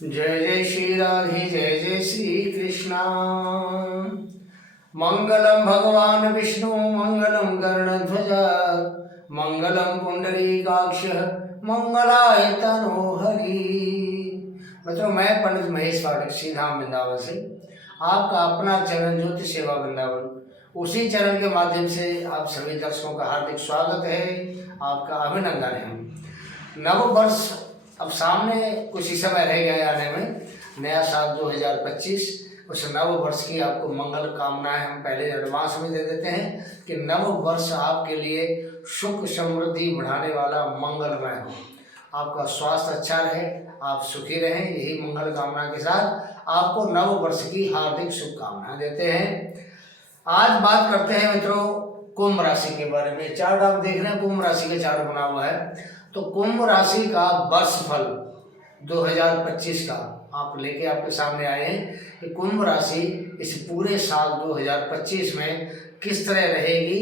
जय जय श्री राधे जय जय श्री कृष्णा। मंगलम भगवान विष्णु मंगलम गरुड़ध्वजा मंगलम पुंडरीकाक्ष मंगलाय तनोहरि। मतलब मैं पंडित महेश पाठक श्री धाम वृंदावन से आपका अपना चरण ज्योति सेवा वृंदावन उसी चरण के माध्यम से आप सभी दर्शकों का हार्दिक स्वागत है, आपका अभिनंदन है। नव वर्ष अब सामने कुछ ही समय रह गया आने में, नया साल 2025। उस नव वर्ष की आपको मंगल कामनाएं हम पहले एडवांस में दे देते हैं कि नव वर्ष आपके लिए सुख समृद्धि बढ़ाने वाला मंगलमय हो, आपका स्वास्थ्य अच्छा रहे, आप सुखी रहें। यही मंगल कामना के साथ आपको नव वर्ष की हार्दिक शुभकामनाएं देते हैं। आज बात करते हैं मित्रों कुंभ राशि के बारे में। चार्ट आप देख रहे हैं, कुंभ राशि का चार्ट बना हुआ है। तो कुंभ राशि का वर्षफल 2025 का आप लेके आपके सामने आए हैं कि कुंभ राशि इस पूरे साल 2025 में किस तरह रहेगी,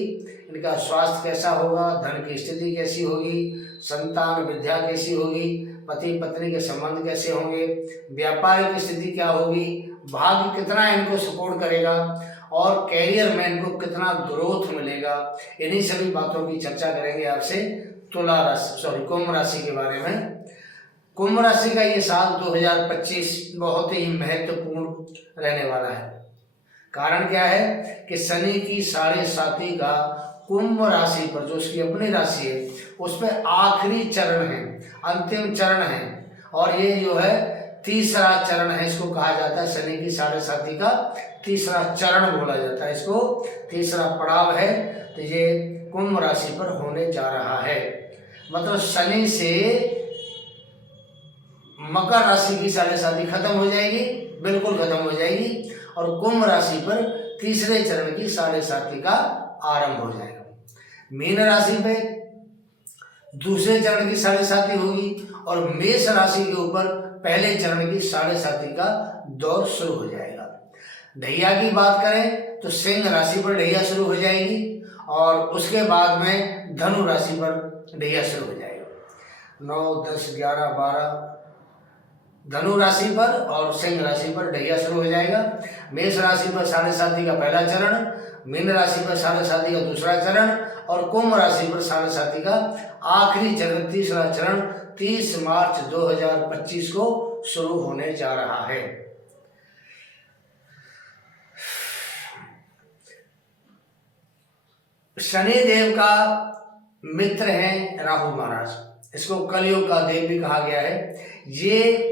इनका स्वास्थ्य कैसा होगा, धन की स्थिति कैसी होगी, संतान विद्या कैसी होगी, पति पत्नी के संबंध कैसे होंगे, व्यापारिक स्थिति क्या होगी, भाग्य कितना इनको सपोर्ट करेगा और कैरियर में इनको कितना ग्रोथ मिलेगा। इन्हीं सभी बातों की चर्चा करेंगे आपसे कुंभ राशि के बारे में। कुंभ राशि का ये साल 2025 बहुत ही महत्वपूर्ण रहने वाला है। कारण क्या है कि शनि की 7.5 का कुंभ राशि पर, जो उसकी अपनी राशि है, उस पर आखिरी चरण है, अंतिम चरण है। और ये जो है तीसरा चरण है, इसको कहा जाता है शनि की 7.5 का तीसरा चरण बोला जाता है, इसको तीसरा पड़ाव है। तो ये कुंभ राशि पर होने जा रहा है। मतलब शनि से मकर राशि की 7.5 खत्म हो जाएगी, बिल्कुल खत्म हो जाएगी, और कुंभ राशि पर तीसरे चरण की 7.5 का आरंभ हो जाएगा। मीन राशि पे दूसरे चरण की 7.5 होगी और मेष राशि के ऊपर पहले चरण की 7.5 का दौर शुरू हो जाएगा। ढैया की बात करें तो सिंह राशि पर ढैया शुरू हो जाएगी और उसके बाद में धनु राशि पर ढैया शुरू हो जाएगा। 9, 10, 11, 12 धनु राशि पर और सिंह राशि पर ढैया शुरू हो जाएगा। मेष राशि पर 7.5 का पहला चरण, मीन राशि पर 7.5 का दूसरा चरण और कुंभ राशि पर 7.5 का आखिरी चरण, तीसरा चरण 30 मार्च 2025 को शुरू होने जा रहा है। शनि देव का मित्र हैं राहु महाराज, इसको कलयुग का देव भी कहा गया है। ये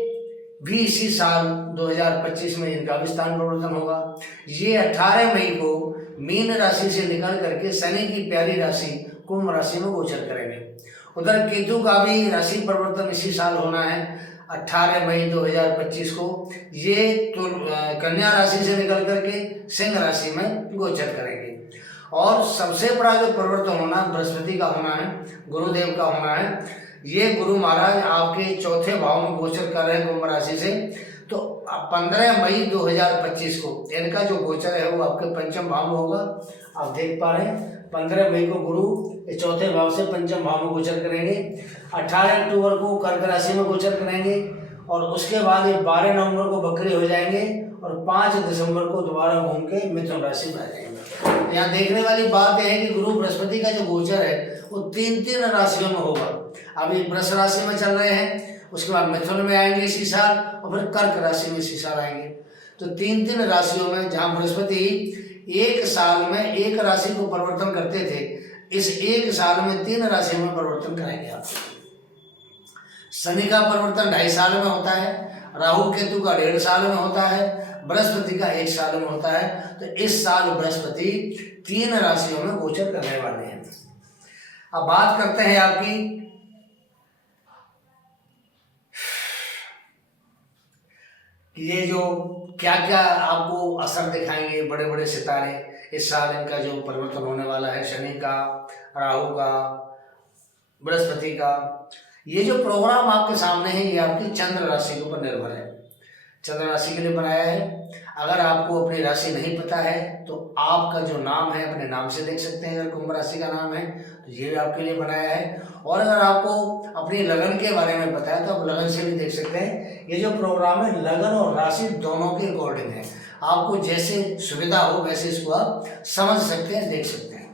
भी इसी साल 2025 में इनका भी स्थान परिवर्तन होगा। ये 18 मई को मीन राशि से निकल करके शनि की प्यारी राशि कुंभ राशि में गोचर करेंगे। उधर केतु का भी राशि परिवर्तन इसी साल होना है 18 मई 2025 को। ये तो कन्या राशि से निकल करके सिंह राशि में गोचर करेंगे। और सबसे बड़ा जो परिवर्तन होना बृहस्पति का होना है, गुरुदेव का होना है। ये गुरु महाराज आपके चौथे भाव में गोचर कर रहे हैं कुंभ राशि से। तो 15 मई 2025 को इनका जो गोचर है वो आपके पंचम भाव में होगा। आप देख पा रहे हैं 15 मई को गुरु चौथे भाव से पंचम भाव में गोचर करेंगे। 18 अक्टूबर को कर्क राशि में गोचर करेंगे और उसके बाद 12 नवंबर को बकरी हो जाएंगे और 5 दिसंबर को दोबारा घूम के मिथुन राशि में आ जाएंगे। यहाँ देखने वाली बात यह है कि गुरु बृहस्पति का जो गोचर है वो 3 राशियों में होगा। अभी वृष राशि में चल रहे हैं, उसके बाद मिथुन में आएंगे इसी साल और फिर कर्क राशि में इसी साल आएंगे। तो 3 राशियों में जहाँ बृहस्पति एक साल में एक राशि को परिवर्तन करते थे, इस एक साल में 3 राशियों में परिवर्तन कराएंगे आप। शनि का परिवर्तन 2.5 साल में होता है, राहु केतु का 1.5 साल में होता है, बृहस्पति का 1 साल में होता है। तो इस साल बृहस्पति 3 राशियों में गोचर करने वाले हैं। अब बात करते हैं आपकी ये जो क्या क्या आपको असर दिखाएंगे बड़े बड़े सितारे इस साल, इनका जो परिवर्तन होने वाला है शनि का, राहु का, बृहस्पति का। ये जो प्रोग्राम आपके सामने है ये आपकी चंद्र राशि के ऊपर निर्भर है। चंद्र राशि के लिए बनाया है। अगर आपको अपनी राशि नहीं पता है तो आपका जो नाम है अपने नाम से देख सकते हैं। अगर कुंभ राशि का नाम है तो ये भी आपके लिए बनाया है। और अगर आपको अपनी लगन के बारे में पता है तो आप लगन से भी देख सकते हैं। ये जो प्रोग्राम है लगन और राशि दोनों के अकॉर्डिंग है। आपको जैसे सुविधा हो वैसे इसको आप समझ सकते हैं, देख सकते हैं।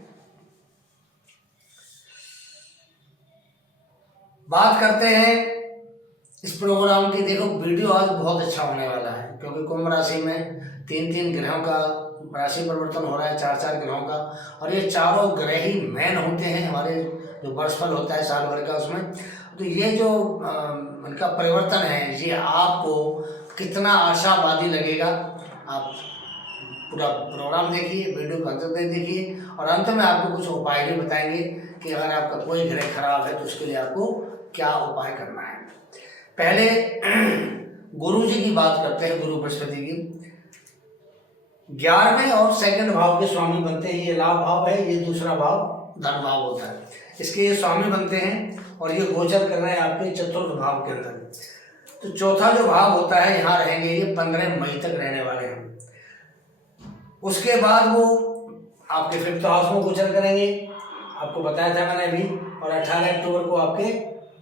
बात करते हैं इस प्रोग्राम की। देखो वीडियो आज बहुत अच्छा होने वाला है, क्योंकि कुंभ राशि में 3-3 ग्रहों का राशि परिवर्तन हो रहा है, 4-4 ग्रहों का, और ये चारों ग्रह ही मेन होते हैं हमारे जो वर्षफल होता है साल भर का उसमें। तो ये जो इनका परिवर्तन है ये आपको कितना आशावादी लगेगा। आप पूरा प्रोग्राम देखिए, वीडियो को अंत तक देखिए, और अंत में आपको कुछ उपाय भी बताएंगे कि अगर आपका कोई ग्रह खराब है तो उसके लिए आपको क्या उपाय करना है। पहले गुरु जी की बात करते हैं, गुरु बृहस्पति की। 11वें और सेकंड भाव के स्वामी बनते हैं। ये लाभ भाव है, ये दूसरा भाव धन भाव होता है, इसके ये स्वामी बनते हैं। और ये गोचर कर रहे हैं आपके चतुर्थ भाव के अंदर। तो चौथा जो भाव होता है यहाँ रहेंगे ये 15 मई तक रहने वाले हैं। उसके बाद वो आपके 5th हाउस में गोचर करेंगे, आपको बताया था मैंने अभी। और 18 अक्टूबर को आपके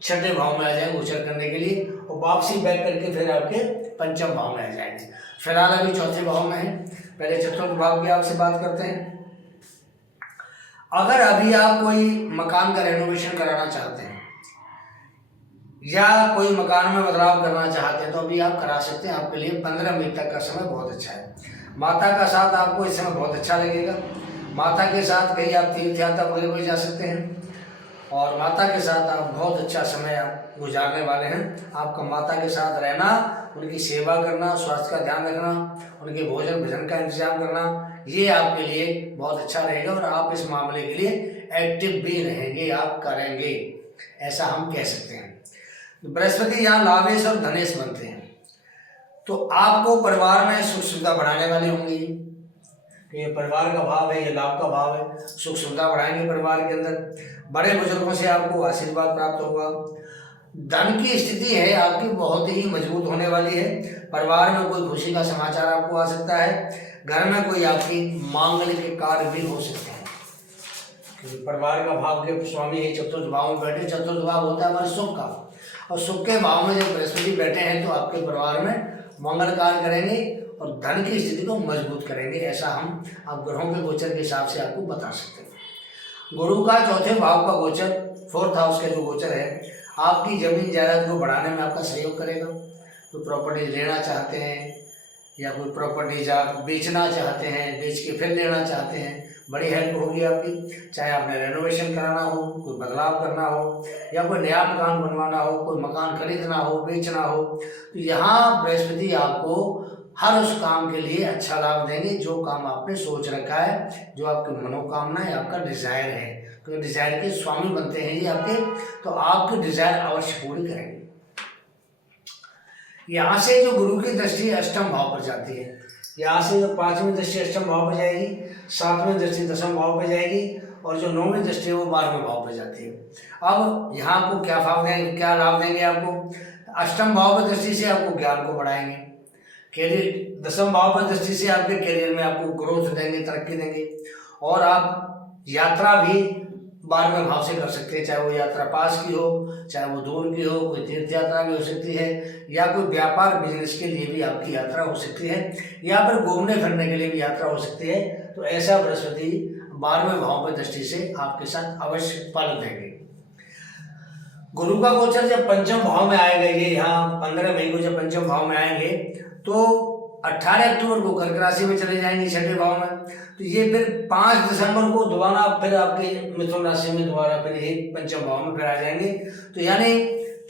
6ठे भाव में आ जाएंगे गोचर करने के लिए, और वापसी बैक करके फिर आपके 5म भाव में आ जाएंगे। फिलहाल अभी 4थे भाव में है। पहले चतुर्थ भाव की आपसे बात करते हैं। अगर अभी आप कोई मकान का रेनोवेशन कराना चाहते हैं या कोई मकान में बदलाव करना चाहते हैं तो अभी आप करा सकते हैं। आपके लिए 15 मई तक का समय बहुत अच्छा है। माता का साथ आपको इस समय बहुत अच्छा लगेगा। माता के साथ कहीं आप तीर्थ यात्रा वगैरह भी जा सकते हैं, और माता के साथ आप बहुत अच्छा समय गुजारने वाले हैं। आपका माता के साथ रहना, उनकी सेवा करना, स्वास्थ्य का ध्यान रखना, उनके भोजन भजन का इंतजाम करना, ये आपके लिए बहुत अच्छा रहेगा। और आप इस मामले के लिए एक्टिव भी रहेंगे, आप करेंगे, ऐसा हम कह सकते हैं। बृहस्पति यहाँ लाभेश और धनेश बनते हैं, तो आपको परिवार में सुख सुविधा बढ़ाने वाले होंगे। तो ये परिवार का भाव है, ये लाभ का भाव है। सुख सुविधा बढ़ाएंगे परिवार के अंदर। बड़े बुजुर्गों से आपको आशीर्वाद प्राप्त होगा। धन की स्थिति है आपकी बहुत ही मजबूत होने वाली है। परिवार में कोई खुशी का समाचार आपको आ सकता है। घर में कोई आपकी मांगलिक कार्य भी हो सकते हैं, क्योंकि परिवार का भाव के स्वामी है चतुर्थ भाव में बैठे। चतुर्थ भाव होता है हमारे सुख का, और सुख के भाव में जब बृहस्पति बैठे हैं तो आपके परिवार में मंगल कार्य करेंगे और धन की स्थिति को मजबूत करेंगे। ऐसा हम आप ग्रहों के गोचर के हिसाब से आपको बता सकते हैं। गुरु का चौथे भाव का गोचर, 4th हाउस का जो गोचर है, आपकी जमीन जायदाद को बढ़ाने में आपका सहयोग करेगा। तो प्रॉपर्टी लेना चाहते हैं या कोई प्रॉपर्टीज आप बेचना चाहते हैं, बेच के फिर लेना चाहते हैं, बड़ी हेल्प होगी आपकी। चाहे आपने रेनोवेशन कराना हो, कोई बदलाव करना हो, या कोई नया मकान बनवाना हो, कोई मकान खरीदना हो, बेचना हो, तो यहाँ बृहस्पति आपको हर उस काम के लिए अच्छा लाभ देंगे जो काम आपने सोच रखा है, जो आपकी मनोकामना है, आपका डिजायर है। तो डिजायर के स्वामी बनते हैं ये आपके, तो आपकी डिजायर अवश्य पूरी करेंगे। यहाँ से जो गुरु की दृष्टि 8म भाव पर जाती है, यहाँ से जो 5वीं दृष्टि 8म भाव पर जाएगी, 7वीं दृष्टि 10म भाव पर जाएगी, और जो 9वीं दृष्टि है वो 12वें भाव पर जाती है। अब यहाँ आपको क्या भाव देंगे, क्या लाभ देंगे आपको? 8म भाव पर दृष्टि से आपको ज्ञान को बढ़ाएंगे। कैरियर 10म भाव पर दृष्टि से आपके करियर में आपको ग्रोथ देंगे, तरक्की देंगे। और आप यात्रा भी 12वें भाव से कर सकते हैं, चाहे वो यात्रा पास की हो, चाहे वो दूर की हो, कोई तीर्थ यात्रा भी हो सकती है, या कोई व्यापार बिजनेस के लिए भी आपकी यात्रा हो सकती है, या फिर घूमने फिरने के लिए भी यात्रा हो सकती है। तो ऐसा बृहस्पति 12वें भाव पर दृष्टि से आपके साथ अवश्य फल देंगे। गुरु का गोचर जब 5म भाव में आएगा, ये यहाँ 15 मई को जब 5म भाव में आएंगे तो 18 अक्टूबर को कर्क राशि में चले जाएंगे 6ठे भाव में। तो ये फिर 5 दिसंबर को दोबारा फिर आपके मिथुन राशि में दोबारा फिर ये 5म भाव में फिर आ जाएंगे। तो यानी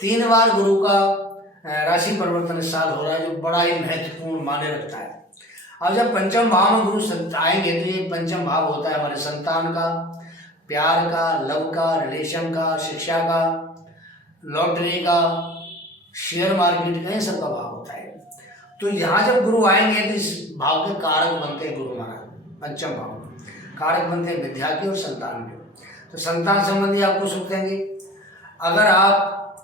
3 बार गुरु का राशि परिवर्तन इस साल हो रहा है, जो बड़ा ही महत्वपूर्ण माने रखता है। अब जब 5म भाव में गुरु आएंगे तो ये 5म भाव होता है हमारे संतान का, प्यार का, लव का, रिलेशन का, शिक्षा का, लॉटरी का, शेयर मार्केट का, ये सब का भाव होता है। तो यहाँ जब गुरु आएंगे तो इस भाव के कारक बनते हैं गुरु महाराज। 5म भाव कारक बनते हैं विद्या के और संतान के। तो संतान संबंधी आपको सुख देंगे। अगर आप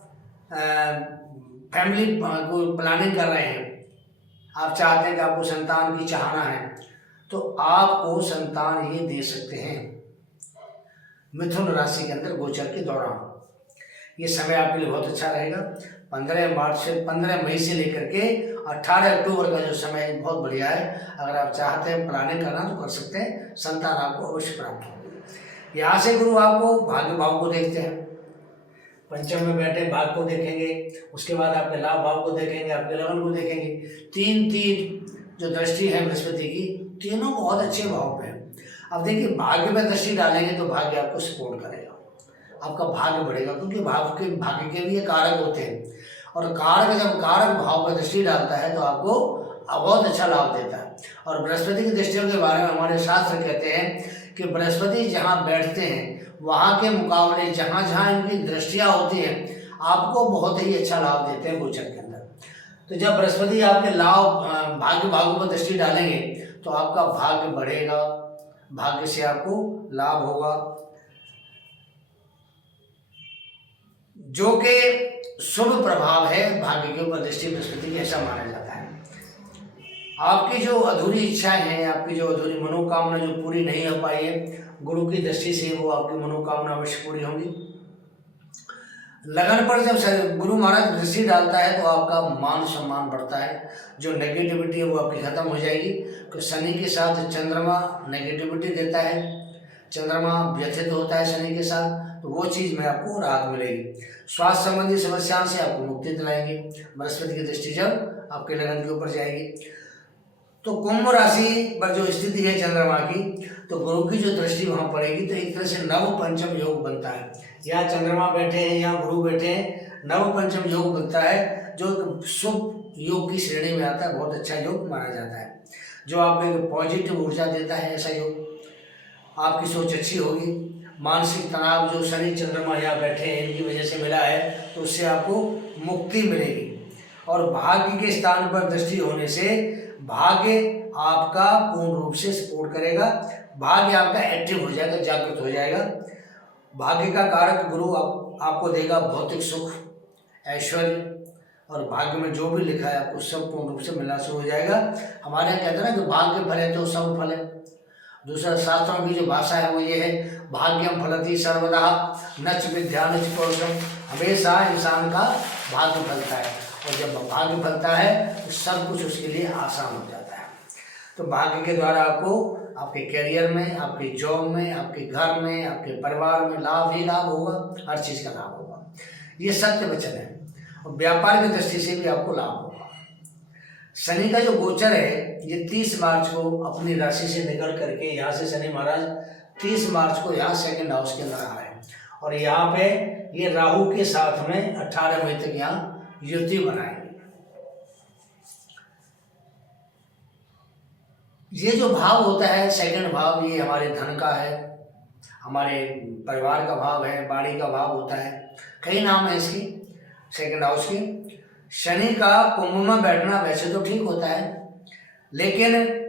फैमिली को प्लानिंग कर रहे हैं आप चाहते हैं कि आपको संतान की चाहना है, तो आपको संतान ये दे सकते हैं मिथुन राशि के अंदर गोचर के दौरान। ये समय आपके लिए बहुत अच्छा रहेगा। 15 मई से लेकर के 18 अक्टूबर का जो समय है बहुत बढ़िया है। अगर आप चाहते हैं प्लानिंग करना तो कर सकते हैं, संतान आपको अवश्य प्राप्त होगी। यहाँ से गुरु आपको भाग्य भाव को देखते हैं, पंचम में बैठे भाग को देखेंगे, उसके बाद आपके लाभ भाव को देखेंगे, आपके लगन को देखेंगे। तीन जो दृष्टि है बृहस्पति की, तीनों बहुत अच्छे भाव पे है। अब देखिए भाग्य में दृष्टि डालेंगे तो भाग्य आपको सपोर्ट करेगा, आपका भाग्य बढ़ेगा, क्योंकि भाग्य के भी ये कारक होते हैं। और कारक जब कारक भाव पर दृष्टि डालता है तो आपको बहुत अच्छा लाभ देता है। और बृहस्पति की दृष्टियों के बारे में हमारे शास्त्र कहते हैं कि बृहस्पति जहाँ बैठते हैं वहाँ के मुकाबले जहाँ जहाँ इनकी दृष्टियाँ होती हैं आपको बहुत ही अच्छा लाभ देते हैं गोचर के अंदर। तो जब बृहस्पति आपके लाभ भाग्य भावों पर दृष्टि डालेंगे तो आपका भाग्य बढ़ेगा, भाग्य से आपको लाभ होगा, जो कि शुभ प्रभाव है भाग्य के ऊपर दृष्टि बृहस्पति की, ऐसा माना जाता है। आपकी जो अधूरी इच्छाएं हैं, आपकी जो अधूरी मनोकामना जो पूरी नहीं हो पाई है, गुरु की दृष्टि से वो आपकी मनोकामना अवश्य पूरी होंगी। लगन पर जब गुरु महाराज दृष्टि डालता है तो आपका मान सम्मान बढ़ता है, जो नेगेटिविटी है वो आपकी खत्म हो जाएगी। तो शनि के साथ चंद्रमा नेगेटिविटी देता है, चंद्रमा व्यथित होता है शनि के साथ, तो वो चीज़ में आपको राहत मिलेगी। स्वास्थ्य संबंधी समस्याओं से आपको मुक्ति दिलाएंगे बृहस्पति की दृष्टि जब आपके लगन के ऊपर जाएगी। तो कुंभ राशि पर जो स्थिति है चंद्रमा की, तो गुरु की जो दृष्टि वहाँ पड़ेगी तो एक तरह से नव पंचम योग बनता है। यहाँ चंद्रमा बैठे हैं, यहाँ गुरु बैठे हैं, नव पंचम योग बनता है, जो शुभ योग की श्रेणी में आता है, बहुत अच्छा योग माना जाता है, जो आपको एक पॉजिटिव ऊर्जा देता है। ऐसा योग, आपकी सोच अच्छी होगी, मानसिक तनाव जो शनि चंद्रमा यहाँ बैठे हैं इनकी वजह से मिला है तो उससे आपको मुक्ति मिलेगी। और भाग्य के स्थान पर दृष्टि होने से भाग्य आपका पूर्ण रूप से सपोर्ट करेगा, भाग्य आपका एक्टिव हो जाएगा, जागृत हो जाएगा। भाग्य का कारक गुरु आपको देगा भौतिक सुख, ऐश्वर्य, और भाग्य में जो भी लिखा है आपको सब पूर्ण रूप से मिलना शुरू हो जाएगा। हमारे यहाँ कहते हैं ना कि भाग्य फल है तो सब फल है। दूसरा शास्त्रों की जो भाषा है वो ये है, भाग्यम फलति सर्वदा नच विद्या नच पौरुषम, हमेशा इंसान का भाग्य फलता है, और जब भाग्य फलता है तो सब कुछ उसके लिए आसान हो जाता है। तो भाग्य के द्वारा आपको आपके करियर में, आपके जॉब में, आपके घर में, आपके परिवार में लाभ ही लाभ होगा, हर चीज़ का लाभ होगा। ये सत्य वचन है। और व्यापार की दृष्टि से भी आपको लाभ होगा। शनि का जो गोचर है ये 30 मार्च को अपनी राशि से निकल करके यहाँ से शनि महाराज 30 मार्च को यहाँ सेकंड हाउस के अंदर आ रहे हैं, और यहाँ पे ये राहु के साथ में 18 मई तक यहाँ युति बनाएंगे। ये जो भाव होता है सेकंड भाव, ये हमारे धन का है, हमारे परिवार का भाव है, बाड़ी का भाव होता है, कई नाम है इसकी सेकंड हाउस के। शनि का कुंभ में बैठना वैसे तो ठीक होता है, लेकिन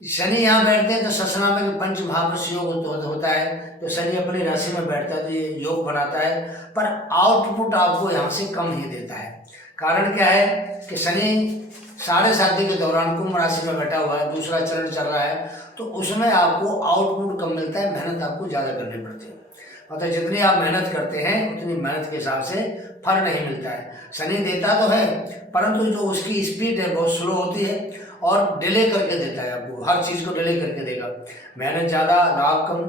शनि यहाँ बैठते हैं तो ससना में पंच महापुरुष योग होता है, तो शनि अपनी राशि में बैठता है तो ये योग बनाता है, पर आउटपुट आपको यहाँ से कम ही देता है। कारण क्या है कि शनि 7.5 के दौरान कुंभ राशि में बैठा हुआ है, दूसरा चरण चल रहा है, तो उसमें आपको आउटपुट कम मिलता है, मेहनत आपको ज़्यादा करनी पड़ती है। मतलब जितनी आप मेहनत करते हैं उतनी मेहनत के हिसाब से फल नहीं मिलता है। शनि देता तो है, परंतु जो उसकी स्पीड है बहुत स्लो होती है और डिले करके देता है, आपको हर चीज़ को डिले करके देगा, मेहनत ज़्यादा लाभ कम।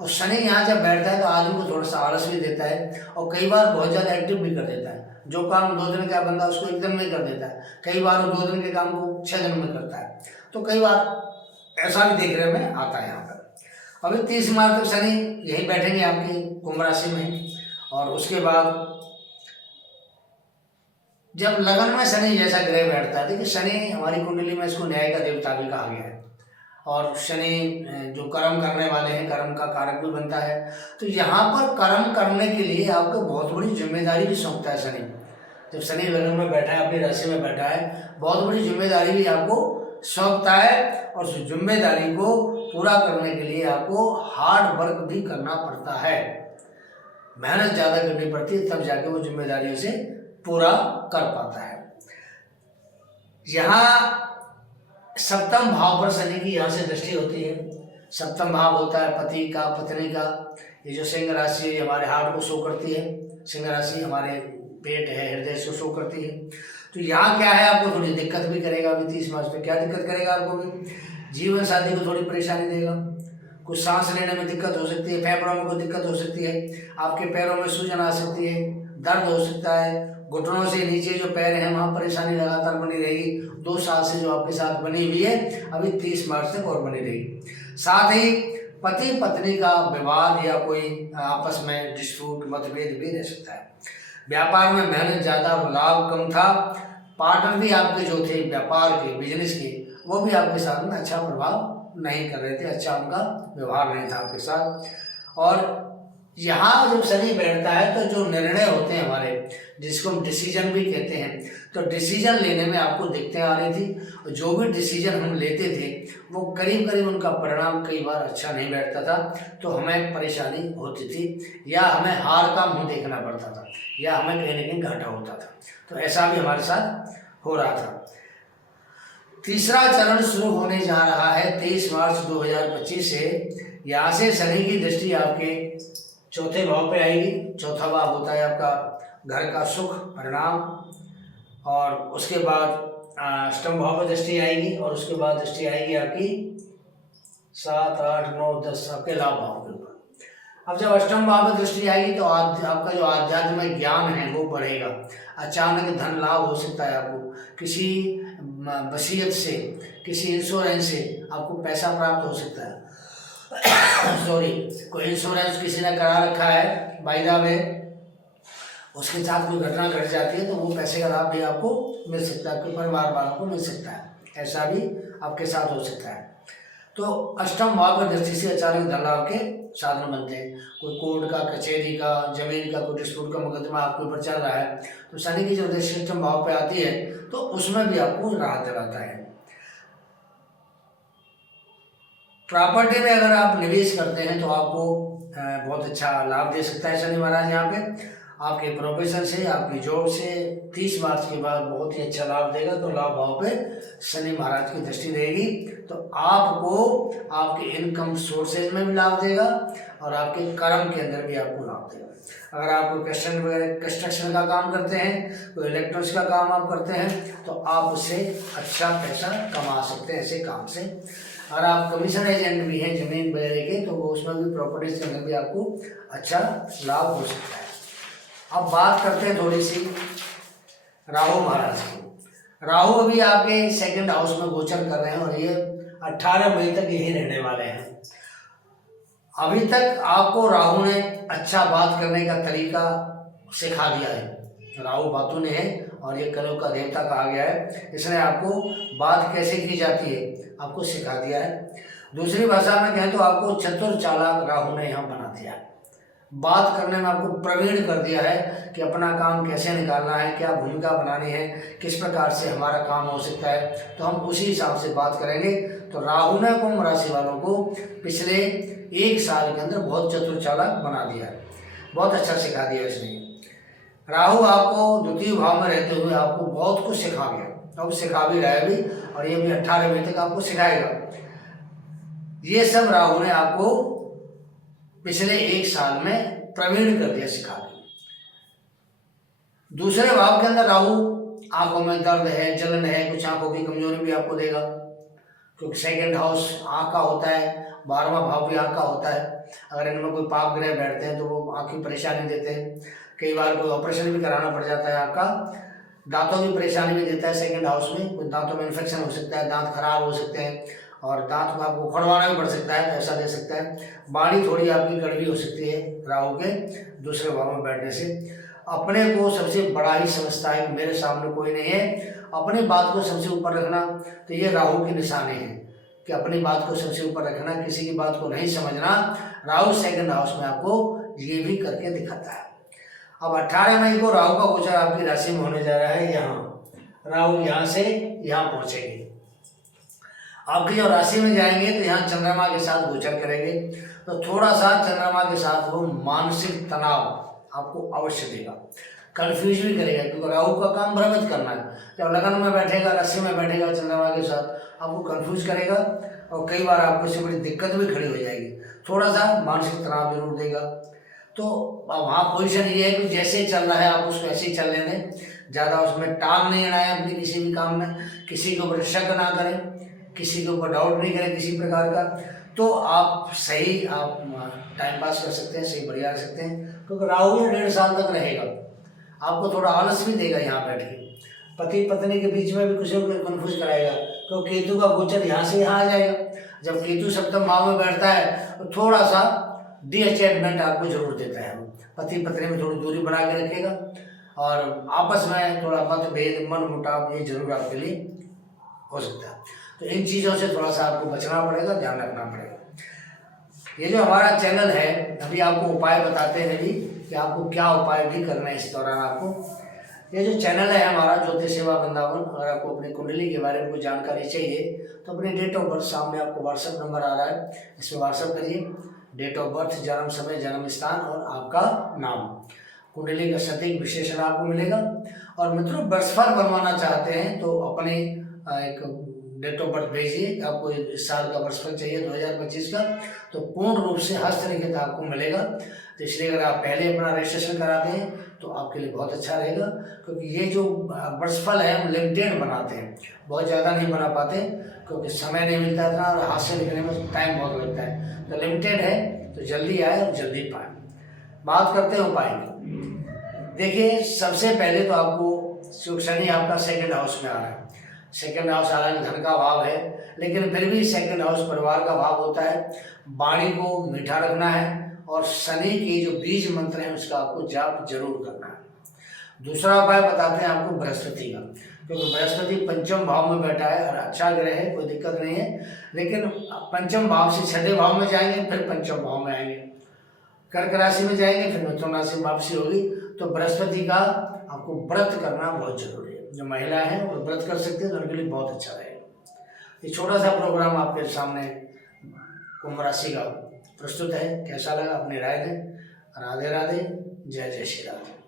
और शनि यहाँ जब बैठता है तो आदमी को थोड़ा सा आलस भी देता है, और कई बार बहुत ज़्यादा एक्टिव भी कर देता है। जो काम 2 दिन का बंदा उसको 1 दिन में कर देता है, कई बार वो 2 दिन के काम को 6 दिन में करता है, तो कई बार ऐसा भी देखने में आता है यहाँ पर। अभी 30 मार्च तक शनि यहीं बैठेंगे आपकी कुंभ राशि में, और उसके बाद जब लगन में शनि जैसा ग्रह बैठता है, देखिए शनि हमारी कुंडली में इसको न्याय का देवता भी कहा गया है, और शनि जो कर्म करने वाले हैं कर्म का कारक भी बनता है। तो यहाँ पर कर्म करने के लिए आपको बहुत बड़ी जिम्मेदारी भी सौंपता है शनि। जब शनि लगन में बैठा है, अपनी राशि में बैठा है, बहुत बड़ी जिम्मेदारी भी आपको सौंपता है, और उस जिम्मेदारी को पूरा करने के लिए आपको हार्ड वर्क भी करना पड़ता है, मेहनत ज़्यादा करनी पड़ती है, तब जाके वो जिम्मेदारियों से पूरा कर पाता है। यहाँ सप्तम भाव पर शनि की यहाँ से दृष्टि होती है। सप्तम भाव होता है पति का, पत्नी का। ये जो सिंह राशि है हमारे हार्ट को शो करती है, सिंह राशि हमारे पेट है, हृदय को शो करती है। तो यहाँ क्या है, आपको थोड़ी दिक्कत भी करेगा अभी 30 मार्च में। क्या दिक्कत करेगा आपको भी? जीवन साथी को थोड़ी परेशानी देगा, कुछ सांस लेने में दिक्कत हो सकती है, फेफड़ों में कोई दिक्कत हो सकती है, आपके पैरों में सूजन आ सकती है, दर्द हो सकता है, घुटनों से नीचे जो पैर हैं वहाँ परेशानी लगातार बनी रहेगी। 2 साल से जो आपके साथ बनी हुई है अभी 30 मार्च तक और बनी रहेगी। साथ ही पति पत्नी का विवाद या कोई आपस में डिस्प्यूट, मतभेद भी रह सकता है। व्यापार में मेहनत ज़्यादा और लाभ कम था। पार्टनर भी आपके जो थे व्यापार के, बिजनेस के, वो भी आपके साथ में अच्छा प्रभाव नहीं कर रहे थे, अच्छा उनका व्यवहार नहीं था आपके साथ। और यहाँ जब शनि बैठता है तो जो निर्णय होते हैं हमारे, जिसको हम डिसीजन भी कहते हैं, तो डिसीजन लेने में आपको दिक्कतें आ रही थी। और जो भी डिसीजन हम लेते थे वो करीब करीब उनका परिणाम कई बार अच्छा नहीं बैठता था, तो हमें परेशानी होती थी, या हमें हार का मुँह देखना पड़ता था, या हमें कहीं न कहीं घाटा होता था। तो ऐसा भी हमारे साथ हो रहा था। तीसरा चरण शुरू होने जा रहा है 23 मार्च 2025 से। यहाँ से शनि की दृष्टि आपके चौथे भाव पे आएगी। चौथा भाव होता है आपका घर का सुख, परिणाम, और उसके बाद अष्टम भाव पर दृष्टि आएगी, और उसके बाद दृष्टि आएगी आपकी 7, 8, 9, 10 आपके लाभ भाव के ऊपर। अब जब अष्टम भाव में दृष्टि आएगी तो आपका जो आध्यात्मिक ज्ञान है वो बढ़ेगा। अचानक धन लाभ हो सकता है, आपको किसी वसीयत से, किसी इंश्योरेंस से आपको पैसा प्राप्त हो सकता है। सॉरी, कोई इंश्योरेंस किसी ने करा रखा है बाय द वे, उसके साथ कोई घटना घट जाती है तो वो पैसे का लाभ भी आपको मिल सकता है, आपके परिवार वालों को मिल सकता है, ऐसा भी आपके साथ हो सकता है। तो अष्टम भाव पर दृष्टि से अचानक धन लाभ के साधन बनते हैं। कोई कोर्ट का, कचहरी का, जमीन का कोई डिस्प्यूट का मुकदमा आपके ऊपर चल रहा है तो शनि की जब दृष्टि अष्टम भाव पे आती है तो उसमें भी आपको राहत दिलाता है। प्रॉपर्टी में अगर आप निवेश करते हैं तो आपको बहुत अच्छा लाभ दे सकता है शनि महाराज। यहाँ पे आपके प्रोफेशन से, आपकी जॉब से 30 मार्च के बाद बहुत ही अच्छा लाभ देगा। तो लाभ भाव पे शनि महाराज की दृष्टि रहेगी तो आपको आपके इनकम सोर्सेज में भी लाभ देगा और आपके कर्म के अंदर भी आपको लाभ देगा। अगर आप कोई कंस्ट्रक्शन का काम करते हैं, कोई इलेक्ट्रॉनिक्स का काम आप करते हैं तो आप उससे अच्छा पैसा कमा सकते हैं ऐसे काम से। अगर आप कमीशन एजेंट भी हैं जमीन वगैरह के तो वो उसमें भी, प्रॉपर्टीज के अंदर भी आपको अच्छा लाभ हो सकता है। अब बात करते हैं थोड़ी सी राहु महाराज की। राहु अभी आपके सेकंड हाउस में गोचर कर रहे हैं और ये 18 मई तक यही रहने वाले हैं। अभी तक आपको राहु ने अच्छा बात करने का तरीका सिखा दिया है। राहु बातों ने है और ये कलयुग का देवता कहा गया है, इसने आपको बात कैसे की जाती है आपको सिखा दिया है। दूसरी भाषा में कहें तो आपको चतुर चालाक राहु ने यहाँ बना दिया है। बात करने में आपको प्रवीण कर दिया है कि अपना काम कैसे निकालना है, क्या भूमिका बनानी है, किस प्रकार से हमारा काम हो सकता है, तो हम उसी हिसाब से बात करेंगे। तो राहु ने कुंभ राशि वालों को पिछले 1 साल के अंदर बहुत चतुर चालाक बना दिया है, बहुत अच्छा सिखा दिया इसने। राहु आपको द्वितीय भाव में रहते हुए आपको बहुत कुछ सिखा गया, अब सिखा भी रहा है भी, और ये भी 18 मई तक आपको सिखाएगा। ये सब राहु ने आपको पिछले 1 साल में प्रवीण कर दिया, सिखा दिया। दूसरे भाव के अंदर राहु आंखों में दर्द है, जलन है, कुछ आंखों की कमजोरी भी आपको देगा, क्योंकि सेकंड हाउस आंख का होता है, 12वां भाव भी आंख का होता है। अगर इनमें कोई पाप ग्रह बैठते हैं तो वो आंख की परेशानी देते हैं। कई बार कोई ऑपरेशन भी कराना पड़ जाता है आंख का। दांतों की परेशानी भी देता है सेकंड हाउस में, कुछ दांतों में इन्फेक्शन हो सकता है, दांत खराब हो सकते हैं और दांत को आपको उखड़वाना भी पड़ सकता है, तो ऐसा दे सकता है। वाणी थोड़ी आपकी कड़वी हो सकती है राहु के दूसरे भाव में बैठने से। अपने को सबसे बड़ा ही समझता है कि मेरे सामने कोई नहीं है, अपनी बात को सबसे ऊपर रखना, तो ये राहु की निशानी है कि अपनी बात को सबसे ऊपर रखना, किसी की बात को नहीं समझना। राहु सेकंड हाउस में आपको ये भी करके दिखाता है। अब 18 मई को राहु का गोचर आपकी राशि में होने जा रहा है। यहाँ राहु यहाँ से यहाँ पहुँचेंगे, आपकी जो राशि में जाएंगे तो यहाँ चंद्रमा के साथ गोचर करेंगे, तो थोड़ा सा चंद्रमा के साथ वो मानसिक तनाव आपको अवश्य देगा। कन्फ्यूज भी करेगा, क्योंकि राहु का काम भ्रमित करना है। जब लगन में बैठेगा, रस्सी में बैठेगा चंद्रमा के साथ, आपको कन्फ्यूज करेगा और कई बार आपको इससे बड़ी दिक्कत भी खड़ी हो जाएगी। थोड़ा सा मानसिक तनाव जरूर देगा। तो वहाँ पोजीशन ये है कि जैसे चल रहा है आप उसको ऐसे ही चलने दें, ज़्यादा उसमें टांग नहीं अड़ाएं अपनी किसी भी काम में, किसी के ऊपर शक ना करें, किसी के ऊपर डाउट नहीं करें किसी प्रकार का। तो आप सही आप टाइम पास कर सकते हैं, सही बढ़िया रह सकते हैं, क्योंकि राहु 1.5 साल तक रहेगा। आपको थोड़ा आलस भी देगा यहाँ बैठ के, पति पत्नी के बीच में भी कुछ कन्फ्यूज कराएगा, क्योंकि केतु का गोचर यहाँ से यहाँ आ जाएगा। जब केतु सप्तम भाव में बैठता है तो थोड़ा सा डिअटैचमेंट आपको जरूर देता है, पति पत्नी में थोड़ी दूरी बना के रखेगा और आपस में थोड़ा मतभेद मन मुटाव ये जरूर आपके लिए हो सकता है। तो इन चीज़ों से थोड़ा सा आपको बचना पड़ेगा, ध्यान रखना पड़ेगा। ये जो हमारा चैनल है, अभी आपको उपाय बताते हैं भी कि आपको क्या उपाय भी करना है इस दौरान। आपको ये जो चैनल है हमारा ज्योतिष सेवा वृंदावन, अगर आपको अपनी कुंडली के बारे में कोई जानकारी चाहिए तो अपनी डेट ऑफ बर्थ सामने आपको व्हाट्सएप नंबर आ रहा है, इसमें व्हाट्सएप करिए, डेट ऑफ बर्थ, जन्म समय, जन्म स्थान और आपका नाम, कुंडली का सटीक विशेषण आपको मिलेगा। और मित्रों, वर्षफल बनवाना चाहते हैं तो अपने एक डेट ऑफ बर्थ भेजिए, आपको इस साल का वर्षफल चाहिए 2025 का, तो पूर्ण रूप से हस्तलिखित आपको मिलेगा। तो इसलिए अगर आप पहले अपना रजिस्ट्रेशन कराते हैं तो आपके लिए बहुत अच्छा रहेगा, क्योंकि ये जो वर्षफल है हम लिमिटेड बनाते हैं, बहुत ज़्यादा नहीं बना पाते क्योंकि समय नहीं मिलता था और हाथ से लिखने में टाइम बहुत लगता है। तो लिमिटेड है तो जल्दी आए और जल्दी पाए। बात करते हैं उपाय की। देखिए, सबसे पहले तो आपको शनि आपका सेकंड हाउस में आ रहा है। सेकंड हाउस हालांकि धन का भाव है, लेकिन फिर भी सेकंड हाउस परिवार का भाव होता है। वाणी को मीठा रखना है और शनि के जो बीज मंत्र हैं उसका आपको जाप जरूर करना है। दूसरा उपाय बताते हैं आपको बृहस्पति का, क्योंकि बृहस्पति पंचम भाव में बैठा है और अच्छा ग्रह है, कोई दिक्कत नहीं है, लेकिन पंचम भाव से छठे भाव में जाएंगे, फिर पंचम भाव में आएंगे, कर्क राशि में जाएंगे, फिर मिथुन राशि में वापसी होगी। तो बृहस्पति का आपको व्रत करना बहुत जरूरी है। जो महिला है वो व्रत कर सकती है तो उनके लिए बहुत अच्छा रहेगा। ये छोटा सा प्रोग्राम आपके सामने कुंभ राशि का प्रस्तुत है, कैसा लगा अपनी राय दें। राधे राधे, जय जय श्री राम।